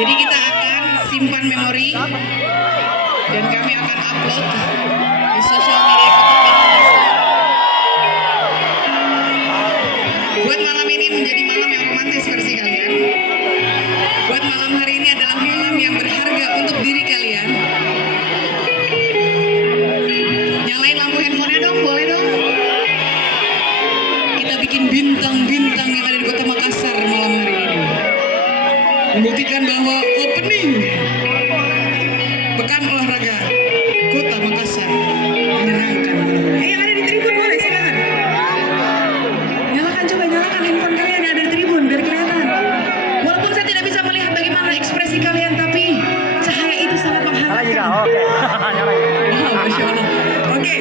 Jadi kita akan simpan memori dan kami akan upload di sosial media Kota Banyumas. Buat malam ini menjadi malam yang romantis versi kalian. Buat malam hari ini adalah malam yang berharga untuk diri kalian. Nyalain lampu handphonenya dong, boleh dong? Kita bikin bintang-bintang yang ada di Kota Makassar malam hari ini. Membuktikan bahwa opening Pekan Olahraga Kota Makassar menyenangkan. Yang ada di tribun boleh silakan. Nyalakan, coba nyalakan handphone kalian yang ada di tribun biar kelihatan. Walaupun saya tidak bisa melihat bagaimana ekspresi kalian, tapi cahaya itu sangat menghangatkan. Oke. Wow, Masya Allah. Oke,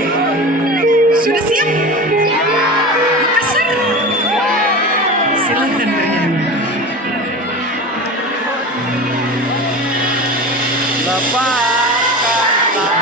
sudah siap? Makassar, silakan bernyanyi. Lepaskanlah